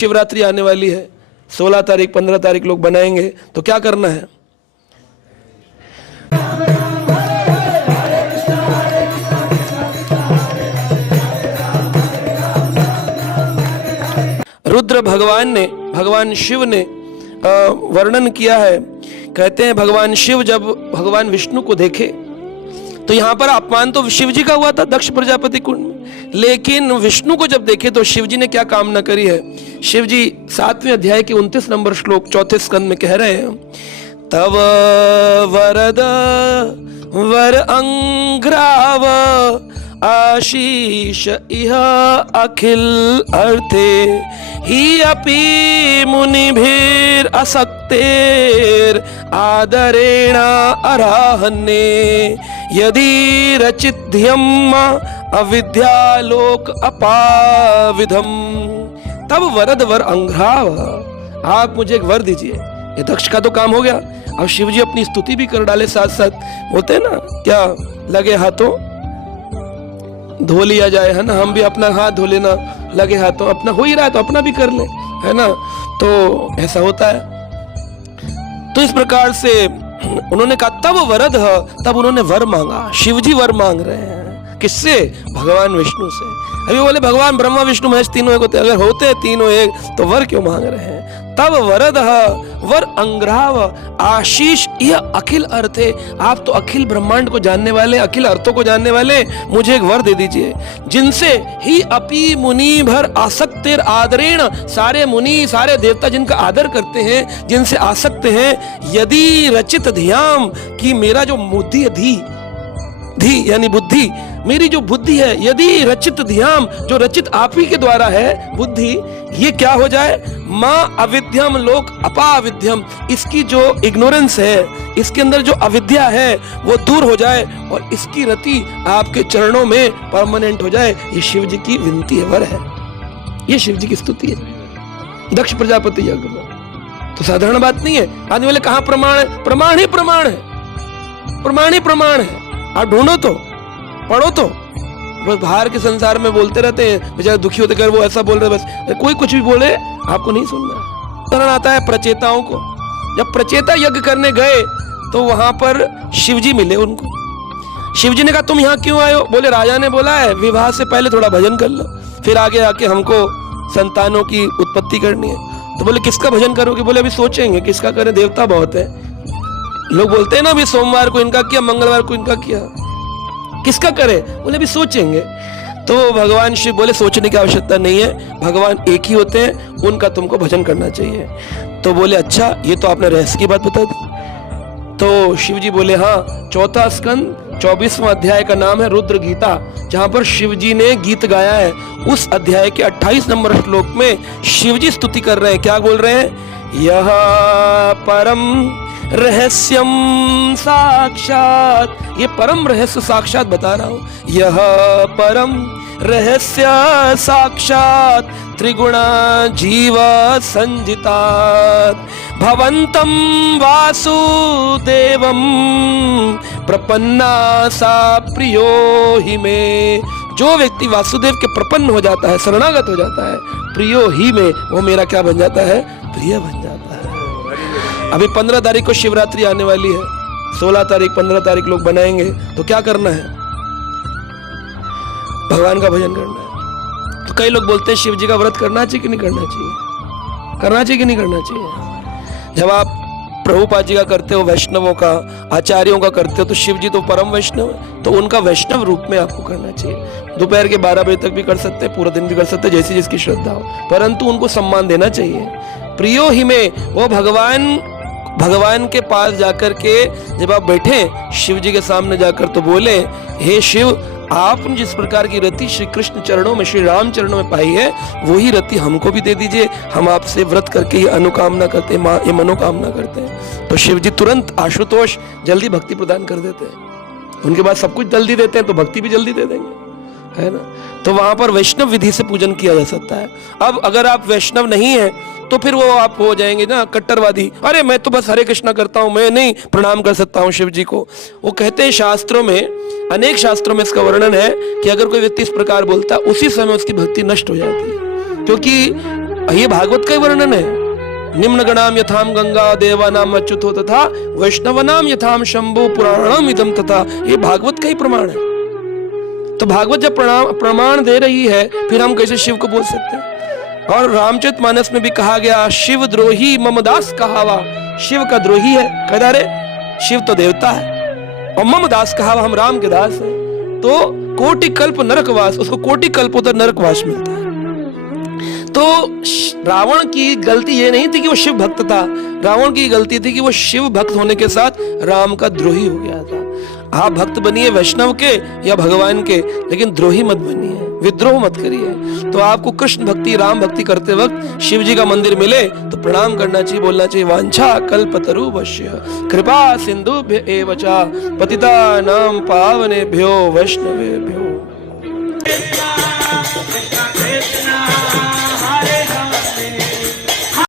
शिवरात्रि आने वाली है, 16 तारीख 15 तारीख लोग बनाएंगे, तो क्या करना है? रुद्र भगवान शिव ने वर्णन किया है। कहते हैं भगवान शिव जब भगवान विष्णु को देखे तो यहाँ पर अपमान तो शिव जी का हुआ था दक्ष प्रजापति कुंड में, लेकिन विष्णु को जब देखे तो शिव जी ने क्या कामना करी है। शिव जी 7वें अध्याय के 29 नंबर श्लोक 4थे स्कंद में कह रहे हैं, तव वरद वर अंग्राव आशीष इह अखिल अर्थे ही अपि मुनिभिर असक्तेर आदरेण अराहन्ने यदि रचिध्यम अविद्यालोक अपाविधम। तब वरद वर अंघ्राव, आप मुझे एक वर दीजिए। ये दक्ष का तो काम हो गया, अब शिव जी अपनी स्तुति भी कर डाले साथ साथ। होते ना क्या, लगे हाथों धो लिया जाए, है ना, हम भी अपना हाथ धो लेना, लगे हाथों अपना हो ही रहा है तो अपना भी कर ले, है ना, तो ऐसा होता है। तो इस प्रकार से उन्होंने कहा तब वरद, तब उन्होंने वर मांगा। शिव जी वर मांग रहे हैं, किससे? भगवान विष्णु से। अभी बोले भगवान ब्रह्मा विष्णु महेश तीनों एक होते, अगर होते तीनों एक तो वर क्यों मांग रहे हैं? तब वरद वर अंग्राव आशीष यह अखिल अर्थे, आप तो अखिल ब्रह्मांड को जानने वाले, अखिल अर्थों को जानने वाले, मुझे एक वर दे दीजिए जिनसे ही अपि मुनि भर आसक्तेर आदरेण, सारे मुनि सारे देवता जिनका आदर करते हैं, जिनसे आसक्त हैं, यदि रचित धियाम, कि मेरा जो बुद्धि है, धी यानी बुद्धि, मेरी जो बुद्धि है, यदि रचित ध्यान, जो रचित आप ही के द्वारा है बुद्धि, ये क्या हो जाए? माँ अविद्यम लोक अपाविद्यम, इसकी जो इग्नोरेंस है, इसके अंदर जो अविद्या है वो दूर हो जाए और इसकी रति आपके चरणों में परमानेंट हो जाए। ये शिव जी की विनती है, वर है, ये शिव जी की स्तुति है दक्ष प्रजापति यज्ञ में। तो साधारण बात नहीं है। आदमी बोले कहाँ प्रमाण है? प्रमाण ही प्रमाण है, प्रमाण ही प्रमाण है। आप ढूंढो तो, पढ़ो तो, बस बाहर के संसार में बोलते रहते हैं, बेचारे दुखी होते कर वो ऐसा बोल रहे, बस कोई कुछ भी बोले आपको नहीं सुनना। उदाहरण आता है प्रचेताओं को, जब प्रचेता यज्ञ करने गए तो वहां पर शिवजी मिले उनको। शिवजी ने कहा तुम यहाँ क्यों आए हो? बोले राजा ने बोला है विवाह से पहले थोड़ा भजन कर लो, फिर आगे आके हमको संतानों की उत्पत्ति करनी है। तो बोले किसका भजन करोगे? बोले अभी सोचेंगे किसका करें, देवता बहुत है। लोग बोलते हैं ना अभी सोमवार को इनका किया, मंगलवार को इनका किया, किसका करे? बोले अभी सोचेंगे। तो भगवान शिव बोले सोचने की आवश्यकता नहीं है, भगवान एक ही होते हैं, उनका तुमको भजन करना चाहिए। तो बोले अच्छा, ये तो आपने रहस्य की बात बता दी। तो शिव जी बोले हाँ, 4था स्कंद 24वां अध्याय का नाम है रुद्र गीता, जहां पर शिव जी ने गीत गाया है। उस अध्याय के 28 नंबर श्लोक में शिव जी स्तुति कर रहे हैं। क्या बोल रहे हैं? यह परम रहस्यम साक्षात, ये परम रहस्य साक्षात बता रहा हूं। यह परम रहस्य साक्षात त्रिगुणा जीव संजितात् भवन्तं वासुदेवं प्रपन्ना सा प्रियो ही में। जो व्यक्ति वासुदेव के प्रपन्न हो जाता है, शरणागत हो जाता है, प्रियो ही में, वो मेरा क्या बन जाता है? प्रिय बन जाता है। अभी 15 तारीख को शिवरात्रि आने वाली है, 16 तारीख 15 तारीख लोग बनाएंगे, तो क्या करना है? भगवान का भजन करना है। तो कई लोग बोलते हैं शिव जी का व्रत करना चाहिए कि नहीं करना चाहिए? करना चाहिए कि नहीं करना चाहिए? जब आप प्रभुपाद जी का करते हो, वैष्णवों का, आचार्यों का करते हो, तो शिव जी तो परम वैष्णव है, तो उनका वैष्णव रूप में आपको करना चाहिए। दोपहर के 12 बजे तक भी कर सकते हैं, पूरा दिन भी कर सकते हैं, जैसी जिसकी श्रद्धा हो, परंतु उनको सम्मान देना चाहिए। प्रियो ही में, वो भगवान के पास जाकर के जब आप बैठे शिव जी के सामने जाकर, तो बोले हे शिव, आपने जिस प्रकार की रति श्री कृष्ण चरणों में, श्री राम चरणों में पाई है, वही रति हमको भी दे दीजिए। हम आपसे व्रत करके ये अनुकामना करते हैं, ये मनोकामना करते हैं। तो शिव जी तुरंत आशुतोष जल्दी भक्ति प्रदान कर देते हैं। उनके बाद सब कुछ जल्दी देते हैं तो भक्ति भी जल्दी दे देंगे, है ना। तो वहां पर वैष्णव विधि से पूजन किया जा सकता है। अब अगर आप वैष्णव नहीं है तो फिर वो आप हो जाएंगे ना कट्टरवादी, अरे मैं तो बस हरे कृष्णा करता हूं, मैं नहीं प्रणाम कर सकता हूं शिव जी को। वो कहते हैं शास्त्रों में, अनेक शास्त्रों में इसका वर्णन है कि अगर कोई व्यक्ति इस प्रकार बोलता है, उसी समय उसकी भक्ति नष्ट हो जाती है। क्योंकि ये भागवत का ही वर्णन है। निम्न गणाम यथाम गंगा देवानाम अच्युतो तथा वैष्णवनाम यथाम शंभु पुराणम इदम तथा, ये भागवत का ही प्रमाण है। तो भागवत जब प्रमाण दे रही है, फिर हम कैसे शिव को बोल सकते हैं? और रामचरितमानस में भी कहा गया, शिव द्रोही मम दास कहावा, शिव का द्रोही है। कहता रे शिव तो देवता है और मम दास कहावा, हम राम के दास हैं। तो कोटि कल्प नरकवास, उसको कोटि कल्पोत्तर नरकवास मिलता है। तो रावण की गलती ये नहीं थी कि वो शिव भक्त था, रावण की गलती थी कि वो शिव भक्त होने के साथ राम का द्रोही हो गया था। आप भक्त बनिए वैष्णव के या भगवान के, लेकिन द्रोही मत बनिए, विद्रोह मत करिए। तो आपको कृष्ण भक्ति राम भक्ति करते वक्त शिव जी का मंदिर मिले तो प्रणाम करना चाहिए, बोलना चाहिए वांछा कल्पतरुभ्य कृपा सिंधुभ्य एव च पतितानां पावनेभ्यो वैष्णवेभ्यो।